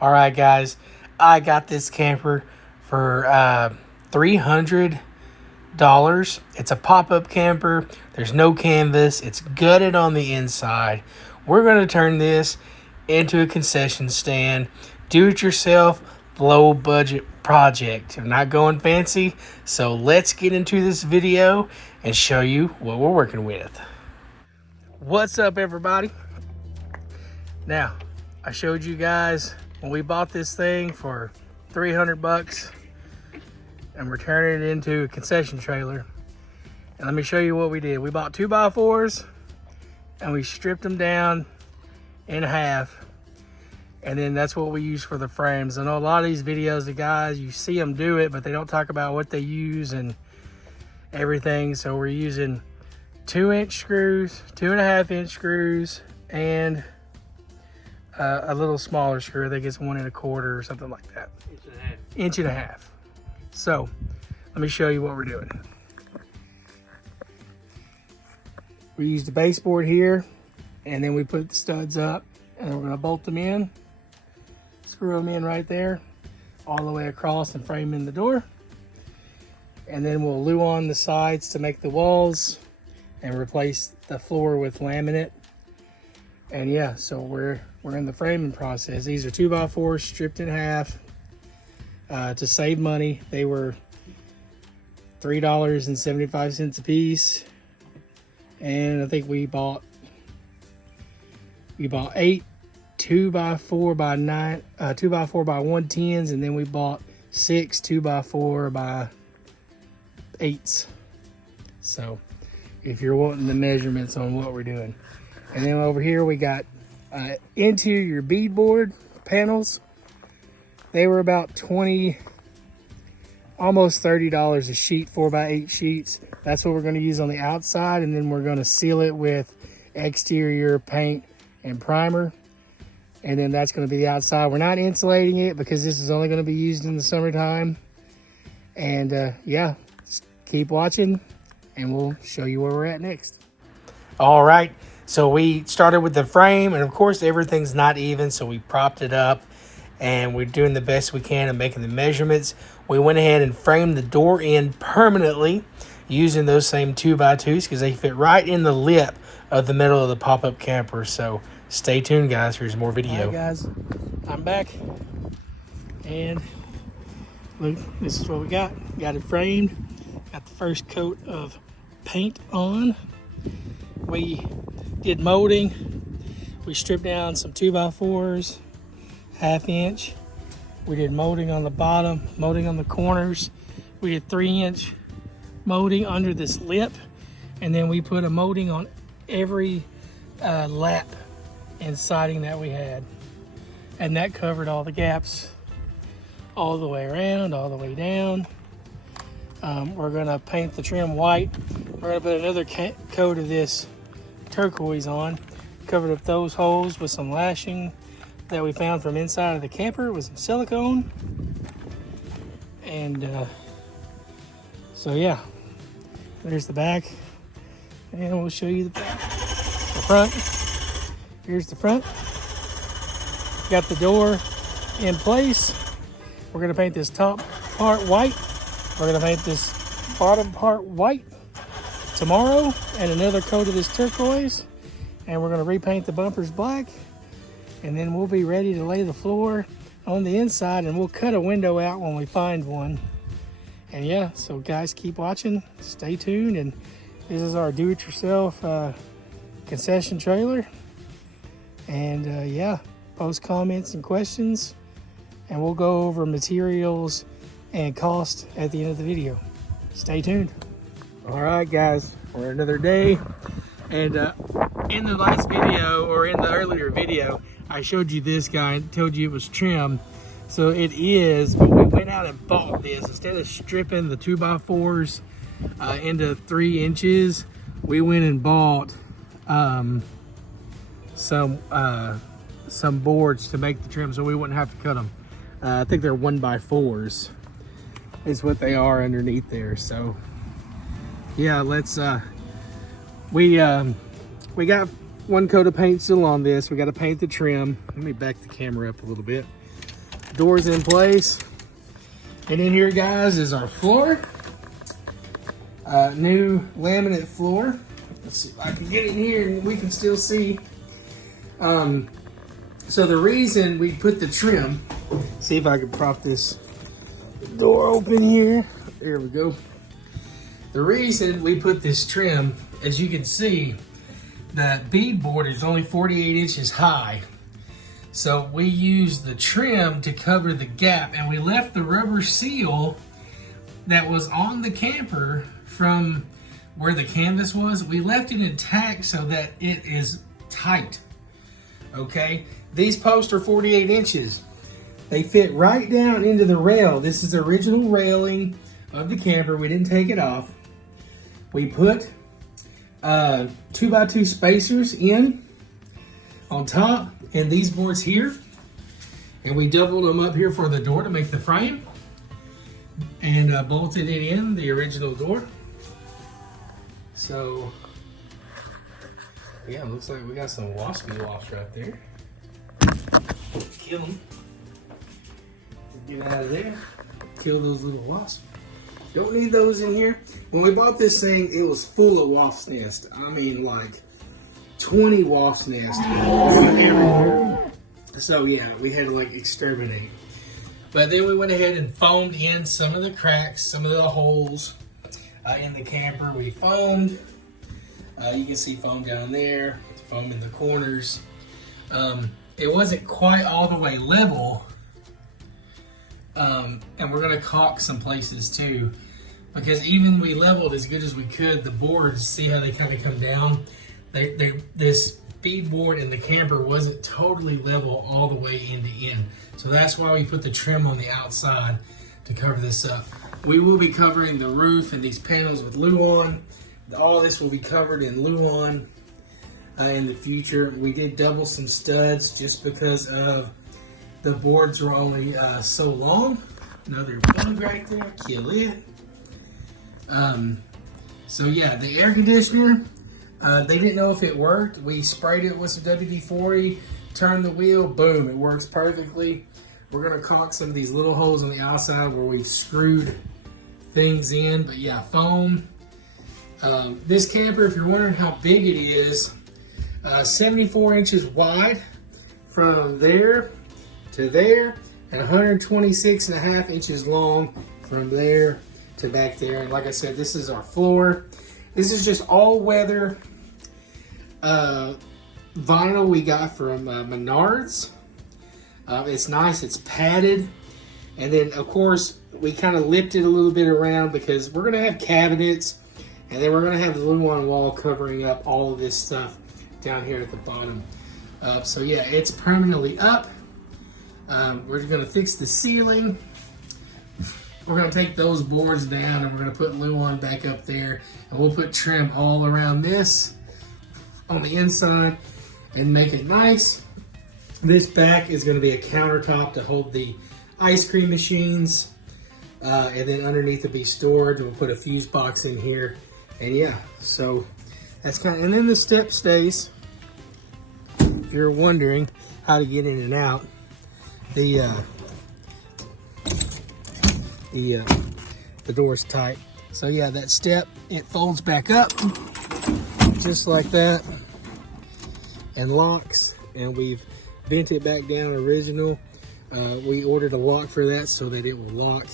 All right, guys, I got this camper for $300. It's a pop-up camper. There's no canvas. It's gutted on the inside. We're going to turn this into a concession stand. Do-it-yourself, low-budget project. I'm not going fancy, so let's get into this video and show you what we're working with. What's up, everybody? Now, I showed you guys when we bought this thing for 300 bucks and we're turning it into a concession trailer. And let me show you what we did. We bought 2x4s and we stripped them down in half. And then that's what we use for the frames. I know a lot of these videos, the guys, you see them do it, but they don't talk about what they use and everything. So we're using 2-inch screws, 2.5-inch screws, and a little smaller screw. I think it's 1 1/4 or something like that. Inch and a half. So let me show you what we're doing. We used the baseboard here, and then we put the studs up, and we're gonna bolt them in, screw them in right there, all the way across and frame in the door. And then we'll glue on the sides to make the walls and replace the floor with laminate. And yeah, so we're in the framing process. These are 2x4s stripped in half to save money. They were $3.75 a piece, and I think we bought 8 2x4 by 9 2x4 by 110s, and then we bought 6 2x4 by 8s. So if you're wanting the measurements on what we're doing. And then over here we got interior beadboard panels. They were about $20, almost $30 a sheet, 4x8 sheets. That's what we're going to use on the outside, and then we're going to seal it with exterior paint and primer. And then that's going to be the outside. We're not insulating it because this is only going to be used in the summertime. And yeah, just keep watching and we'll show you where we're at next. All right, so we started with the frame, and of course everything's not even, so we propped it up and we're doing the best we can and making the measurements. We went ahead and framed the door in permanently using those same 2x2s because they fit right in the lip of the middle of the pop-up camper. So stay tuned, guys. Here's more video. All right, guys, I'm back, and look, this is what we got. Got it framed. Got the first coat of paint on. We did molding. We stripped down some 2x4s, 1/2 inch. We did molding on the bottom, molding on the corners. We did 3-inch molding under this lip, and then we put a molding on every lap and siding that we had. And that covered all the gaps all the way around, all the way down. We're gonna paint the trim white. We're gonna put another coat of this turquoise on. Covered up those holes with some lashing that we found from inside of the camper with some silicone. And so yeah, there's the back, and we'll show you the back. The front. Here's the front. Got the door in place. We're gonna paint this top part white. We're gonna paint this bottom part white tomorrow, and another coat of this turquoise, and we're gonna repaint the bumpers black, and then we'll be ready to lay the floor on the inside, and we'll cut a window out when we find one. And yeah, so guys, keep watching, stay tuned, and this is our do-it-yourself concession trailer. And yeah, post comments and questions, and we'll go over materials and cost at the end of the video. Stay tuned. All right, guys, we're another day, and in the last video, or in the earlier video, I showed you this guy and told you it was trim. So it is, but we went out and bought this. Instead of stripping the 2x4s into 3 inches, we went and bought some boards to make the trim so we wouldn't have to cut them. I think they're 1x4s is what they are underneath there. So yeah, let's we got one coat of paint still on this. We got to paint the trim. Let me back the camera up a little bit. Doors in place. And in here, guys, is our floor. New laminate floor. Let's see if I can get in here and we can still see. So the reason we put the trim, see if I can prop this door open here. There we go. The reason we put this trim, as you can see, the bead board is only 48 inches high. So we used the trim to cover the gap, and we left the rubber seal that was on the camper from where the canvas was. We left it intact so that it is tight, okay? These posts are 48 inches. They fit right down into the rail. This is the original railing of the camper. We didn't take it off. We put 2x2 spacers in on top and these boards here, and we doubled them up here for the door to make the frame, and bolted it in the original door. So yeah, looks like we got some waspy wasps right there. Kill them. Get out of there. Kill those little wasps. Don't need those in here. When we bought this thing, it was full of wasp nests. I mean, like 20 wasp nests everywhere. So yeah, we had to like exterminate. But then we went ahead and foamed in some of the cracks, some of the holes in the camper. We foamed. You can see foam down there, foam in the corners. It wasn't quite all the way level. And we're gonna caulk some places too, because even we leveled as good as we could, the boards, see how they kind of come down? This bead board in the camper wasn't totally level all the way end to end. So that's why we put the trim on the outside to cover this up. We will be covering the roof and these panels with Luan. All this will be covered in Luan in the future. We did double some studs just because of the boards were only so long. Another bug right there, kill it. So yeah, the air conditioner, they didn't know if it worked. We sprayed it with some WD-40, turned the wheel, boom, it works perfectly. We're gonna caulk some of these little holes on the outside where we've screwed things in, but yeah, foam. This camper, if you're wondering how big it is, 74 inches wide from there to there, and 126.5 inches long from there to back there. And like I said, this is our floor. This is just all weather vinyl we got from Menards. It's nice, it's padded. And then of course, we kind of lipped it a little bit around because we're gonna have cabinets, and then we're gonna have the Luan wall covering up all of this stuff down here at the bottom. So yeah, it's permanently up. We're gonna fix the ceiling. We're gonna take those boards down and we're gonna put Luan back up there, and we'll put trim all around this on the inside and make it nice. This back is gonna be a countertop to hold the ice cream machines, and then underneath will be storage. We'll put a fuse box in here, and yeah, so that's kind of, and then the step stays. If you're wondering how to get in and out, the door's tight. So yeah, that step, it folds back up just like that and locks, and we've bent it back down original. We ordered a lock for that so that it will lock.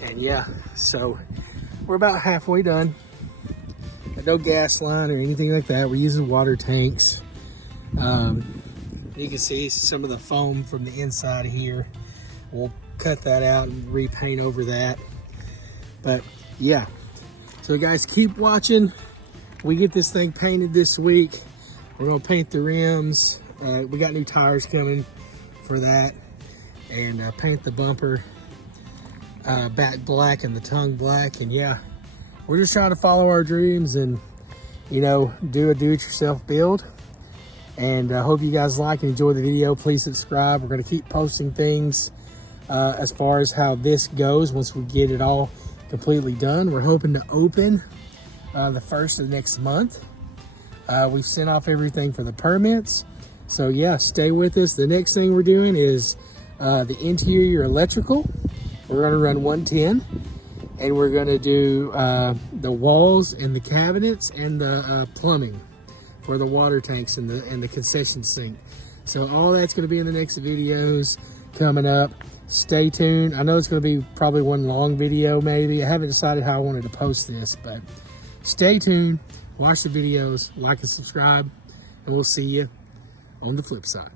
And yeah, so we're about halfway done. No gas line or anything like that. We're using water tanks. You can see some of the foam from the inside here. We'll cut that out and repaint over that. But yeah, so guys, keep watching. We get this thing painted this week. We're gonna paint the rims. We got new tires coming for that, and paint the bumper back black and the tongue black. And yeah, we're just trying to follow our dreams and, you know, do a do-it-yourself build. And I hope you guys like and enjoy the video. Please subscribe. We're going to keep posting things as far as how this goes once we get it all completely done. We're hoping to open the 1st of next month. We've sent off everything for the permits. So yeah, stay with us. The next thing we're doing is the interior electrical. We're gonna run 110, and we're gonna do the walls and the cabinets and the plumbing for the water tanks and the concession sink. So all that's gonna be in the next videos coming up. Stay tuned. I know it's gonna be probably one long video maybe. I haven't decided how I wanted to post this, but stay tuned, watch the videos, like and subscribe, and we'll see you on the flip side.